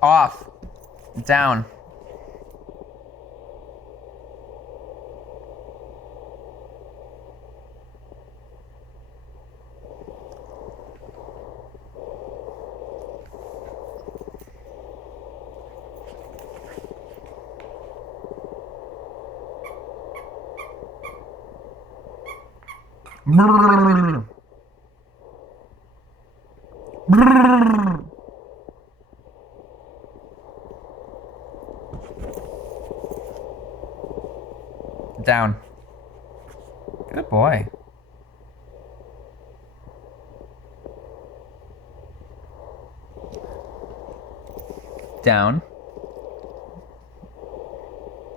Off. Down. Down. Good boy. Down.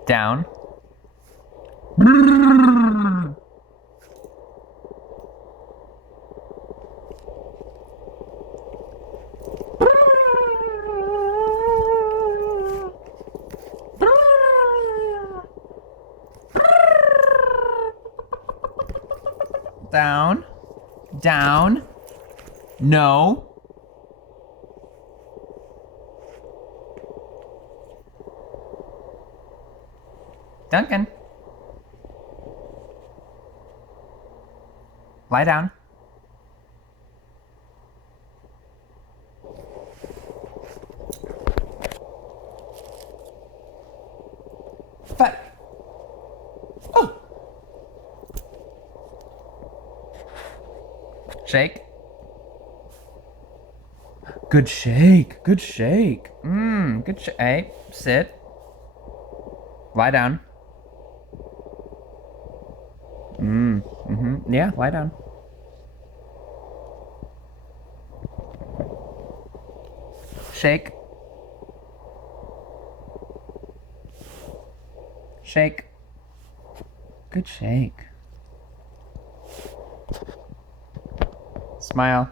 Down. Down. Down. No. Duncan. Lie down. But. Oh. Shake. Good shake. Good shake. Good shake. Hey, sit. Lie down. Yeah, lie down. Shake. Shake. Good shake. Smile.